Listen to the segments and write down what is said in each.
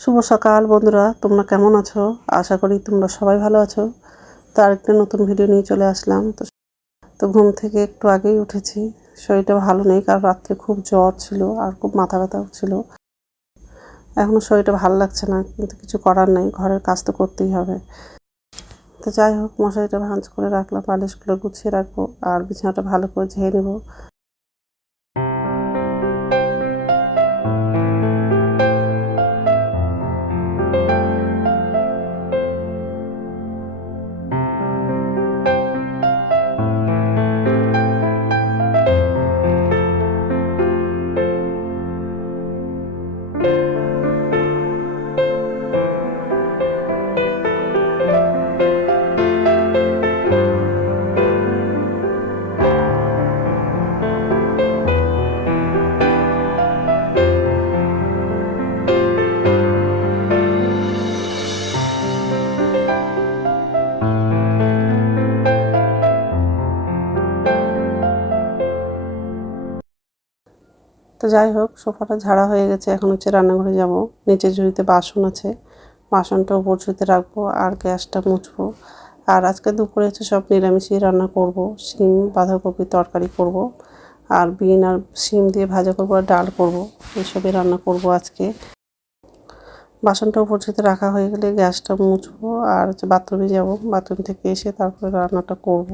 শুভ সকাল বন্ধুরা, তোমরা কেমন আছো? আশা করি তোমরা সবাই ভালো আছো। তো আরেকটা নতুন ভিডিও নিয়ে চলে আসলাম। তো তো ঘুম থেকে একটু আগেই উঠেছি। শরীরটা ভালো নেই, কারণ রাত্রে খুব জ্বর ছিল আর খুব মাথা ব্যথাও ছিল। এখনও শরীরটা ভালো লাগছে না, কিন্তু কিছু করার নেই, ঘরের কাজ তো করতেই হবে। তো যাই হোক, মশারিটা ভাঁজ করে রাখলাম, বালিশগুলো গুছিয়ে রাখব, আর বিছানাটা ভালো করে ঝেয়ে নেব। তো যাই হোক, সোফাটা ঝাড়া হয়ে গেছে। এখন হচ্ছে রান্নাঘরে যাব। নিচে ঝুড়িতে বাসন আছে। বাসনটা উপর ঝুড়িতে রাখব আর গ্যাসটা মুছবো। আর আজকে দুপুরে হচ্ছে সব নিরামিষই রান্না করব। শিম, বাঁধাকপি তরকারি করব। আর বিন আর শিম দিয়ে ভাজা করব আর ডাল করব। এইসবই রান্না করব আজকে। বাসনটা উপর ঝুড়িতে রাখা হয়ে গেলে গ্যাসটা মুছবো আর হচ্ছে বাথরুমে যাব। বাথরুম থেকে এসে তারপরে রান্নাটা করব।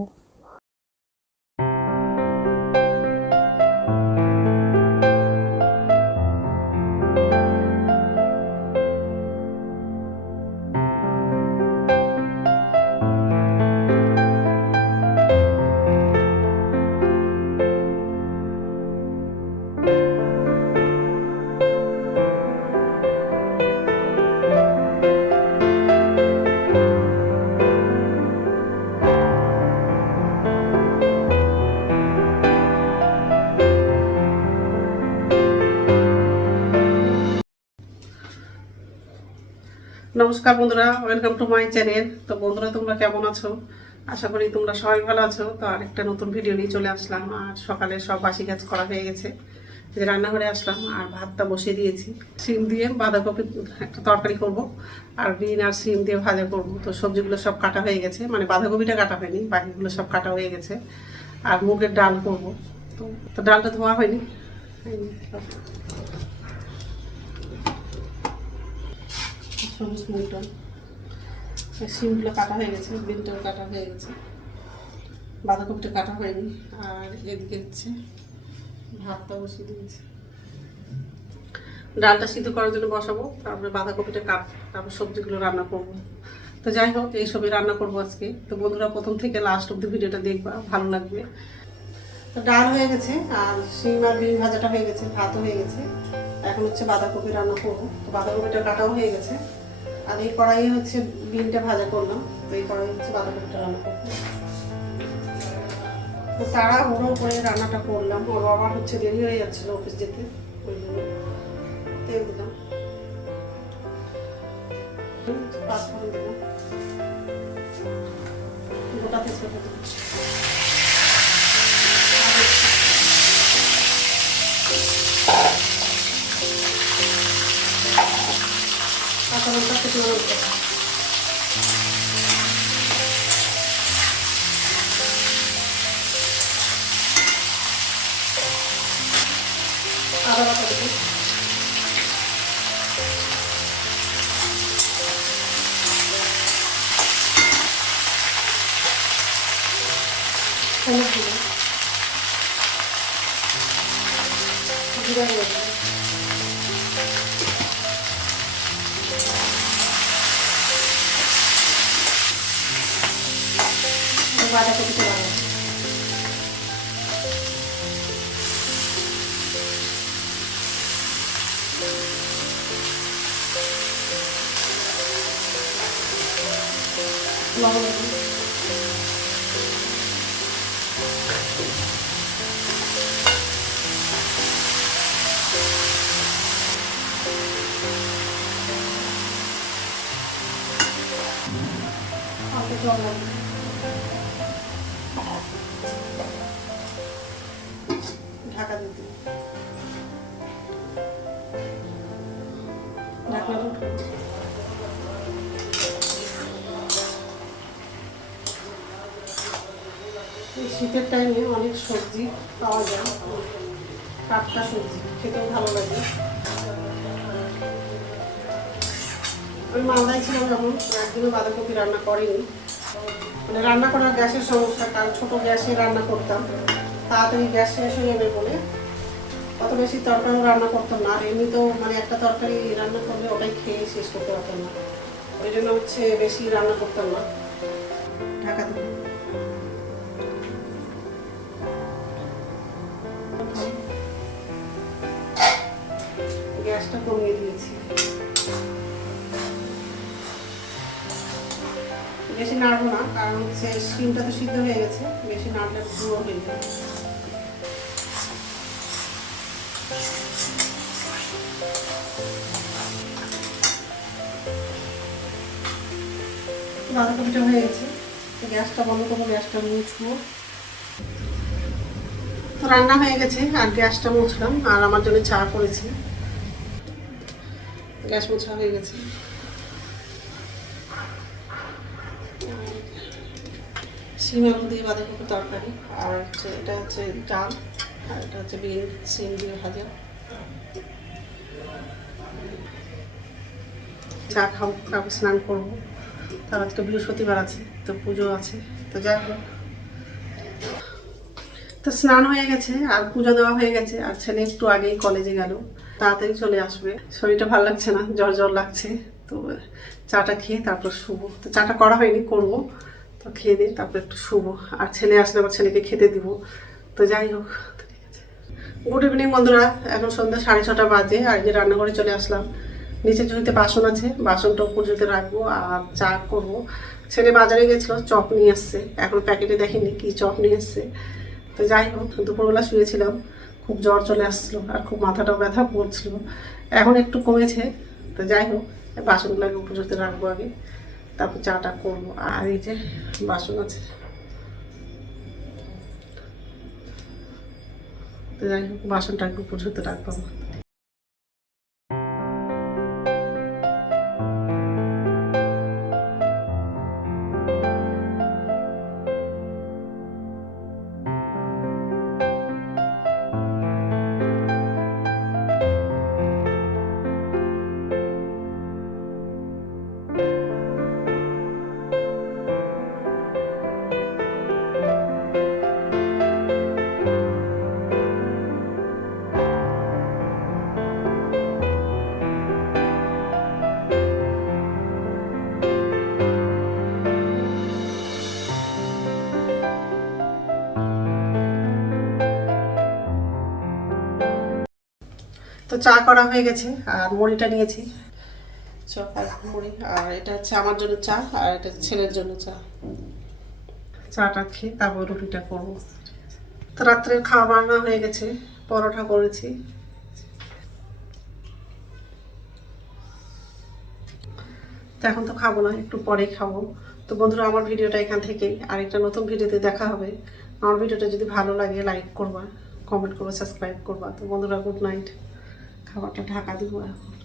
নমস্কার বন্ধুরা ওয়েলকাম টু মাই চ্যানেল তো বন্ধুরা, তোমরা কেমন আছো? আশা করি তোমরা সবাই ভালো আছো। তো আরেকটা নতুন ভিডিও নিয়ে চলে আসলাম। আর সকালে সব বাসি কাজ করা হয়ে গেছে। যে রান্নাঘরে আসলাম আর ভাতটা বসিয়ে দিয়েছি। সিম দিয়ে বাঁধাকপি একটা তরকারি করব। আর বিন আর সিম দিয়ে ভাজা করব। তো সবজিগুলো সব কাটা হয়ে গেছে। মানে বাঁধাকপিটা কাটা হয়নি, বাকিগুলো সব কাটা হয়ে গেছে। আর মুগের ডাল করব। তো তো ডালটা ধোয়া হয়নি। সবুজ মুগ ডাল শিমগুলো কাটা হয়ে গেছে বিনটাও কাটা হয়ে গেছে। বাঁধাকপিটা কাটা হয়নি, আর এদিকে হচ্ছে ভাতটা বসিয়ে দিয়েছি। ডালটা সিদ্ধ করার জন্য বসাবো, তারপরে বাঁধাকপিটা কাট, তারপর সবজিগুলো রান্না করব। তো যাই হোক এইসবই রান্না করব আজকে। তো বন্ধুরা, প্রথম থেকে লাস্ট অব্দি ভিডিওটা দেখবা, ভালো লাগবে। তো ডাল হয়ে গেছে, আর শিম আর বিন ভাজাটা হয়ে গেছে, ভাতও হয়ে গেছে। এখন হচ্ছে বাঁধাকপি রান্না করব। তো বাঁধাকপিটা কাটাও হয়ে গেছে। আর এই কড়াইয়ে হচ্ছে বিনটা ভাজা করলাম। তো এই কড়াই হচ্ছে বাঁধাকপিটা রান্না করব। তো তারা হুড়ো করে রান্নাটা করলাম। ওর বাবার হচ্ছে দেরি হয়ে যাচ্ছিল অফিস যেতে, ওই জন্য তেল দিলাম। দিলাম। গোটা പച്ചമുളക് ഇട്ട് കൊടുക്കാം അതൊക്കെ കൊടുക്കും Thank you. বাঁধাকপিটা লাগাবো লবণ জল লাগবে। শীতের টাইমে অনেক সবজি পাওয়া যায়। টাটকা সবজি, খেতেও ভালো লাগে। আমি মালদায় ছিলাম যখন, একদিনও বাঁধাকপি রান্না করিনি। মানে রান্না করার গ্যাসের সমস্যা, কারণ ছোটো গ্যাসে রান্না করতাম। তাড়াতাড়ি গ্যাস শেষ হয়ে যাবে বলে। অত বেশি তরকারিও রান্না করতাম না। আর এমনিতেও মানে একটা তরকারি রান্না করলে ওটাই খেয়ে শেষ করতে পারতাম না। ওই জন্য হচ্ছে বেশি রান্না করতাম না। ঢাকা গ্যাসটা কমিয়ে দিয়েছি। বেশি নাড়বো না, কারণ হচ্ছে শিমটা তো সিদ্ধ হয়ে গেছে, বেশি নাড়লে পুরো হয়ে যাবে। বাঁধাকপিটা হয়ে গেছে গ্যাসটা বন্ধ করব, গ্যাসটা মুছবো। তো রান্না হয়ে গেছে, আর গ্যাসটা মুছলাম, আর আমার জন্য চা করেছি। গ্যাস মোছা হয়ে গেছে। শিম আলু দিয়ে বাঁধাকপি তরকারি? আর হচ্ছে এটা হচ্ছে ডাল, আর এটা হচ্ছে বিন সিম দিয়ে ভাজা। চা খাব তারপর স্নান করব। তার আজকে বৃহস্পতিবার আছে, তো পুজো আছে, তো যাই হোক। তো স্নান হয়ে গেছে, আর পুজো দেওয়া হয়ে গেছে, আর ছেলে একটু আগেই কলেজে গেল। তাড়াতাড়ি চলে আসবে। শরীরটা ভালো লাগছে না, জ্বর জ্বর লাগছে। তো চাটা খেয়ে তারপর শুবো। তো চাটা করা হয়নি, করব। তো খেয়ে দিয়ে তারপর একটু শুবো। আর ছেলে আসলে আবার ছেলেকে খেতে দিব। তো যাই হোক গুড ইভিনিং বন্ধুরা, এখন সন্ধ্যা সাড়ে ছটা বাজে, আর যে রান্নাঘরে চলে আসলাম। নিচে ঝুড়িতে বাসন আছে বাসনটা উপর ঝুড়িতে রাখব আর চা করব। ছেলে বাজারে গেছিল, চপ নিয়ে এসছে এখন প্যাকেটে দেখিনি কি চপ নিয়ে এসছে তো যাই হোক, দুপুরবেলা শুয়েছিলাম, খুব জ্বর চলে আসছিল আর খুব মাথাটাও ব্যথা করছিল। এখন একটু কমেছে, তো যাই হোক, বাসনগুলো বাসনগুলোকে উপযুক্ত রাখব আগে। তারপর চাটা করব। আর এই যে বাসন আছে। তো যাই হোক, বাসনটা একটু পুজোতে রাখব তো চা করা হয়ে গেছে আর মুড়িটা নিয়েছি। চপ আর মুড়ি আর এটা হচ্ছে আমার জন্য চা আর এটা ছেলের জন্য চা। চাটা খেয়ে তারপর রুটিটা করব। তো রাত্রের খাওয়া বান্না হয়ে গেছে পরোটা করেছি। তো এখন তো খাব না একটু পরেই খাব। তো বন্ধুরা আমার ভিডিওটা এখান থেকেই। আরেকটা নতুন ভিডিওতে দেখা হবে। আমার ভিডিওটা যদি ভালো লাগে লাইক করবা কমেন্ট করবা সাবস্ক্রাইব করবা। তো বন্ধুরা গুড নাইট খাবারটা ঢাকা দেবো এখন।